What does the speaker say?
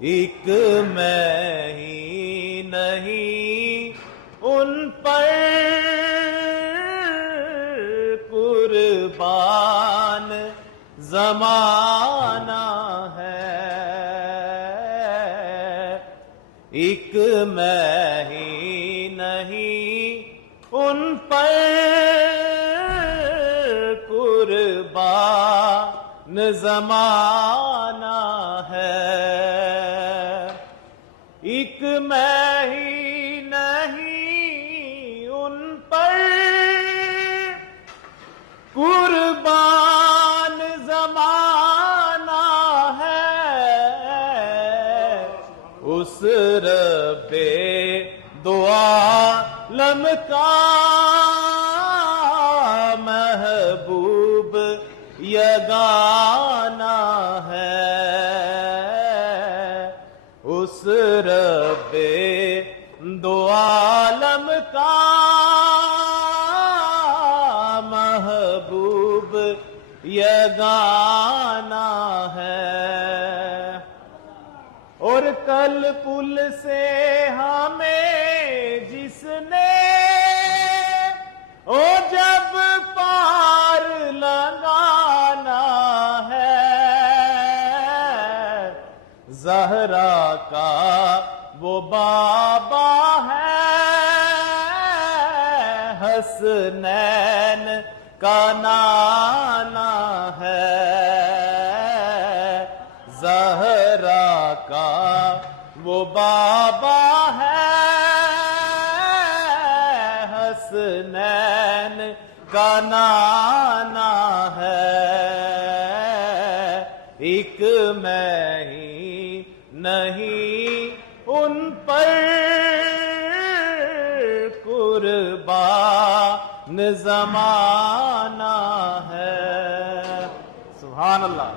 ایک میں ہی نہیں ان پر قربان زمانہ ہے، ایک میں ہی نہیں ان پر قربان زمانہ ہے، ایک میں ہی نہیں ان پر قربان زمانہ ہے، اس رب دو عالم کا محبوب یگانہ ہے، اس رب دو عالم کا محبوب یگانہ ہے، اور کل پل سے ہمیں جس نے او جب پار لگانا ہے، زہرا کا وہ بابا ہے، حسنین کا نانا ہے، زہرا کا وہ بابا ہے، حسنین کا نانا ہے، ایک میں ہی نہیں ان پر قربان زمانہ ہے۔ سبحان اللہ۔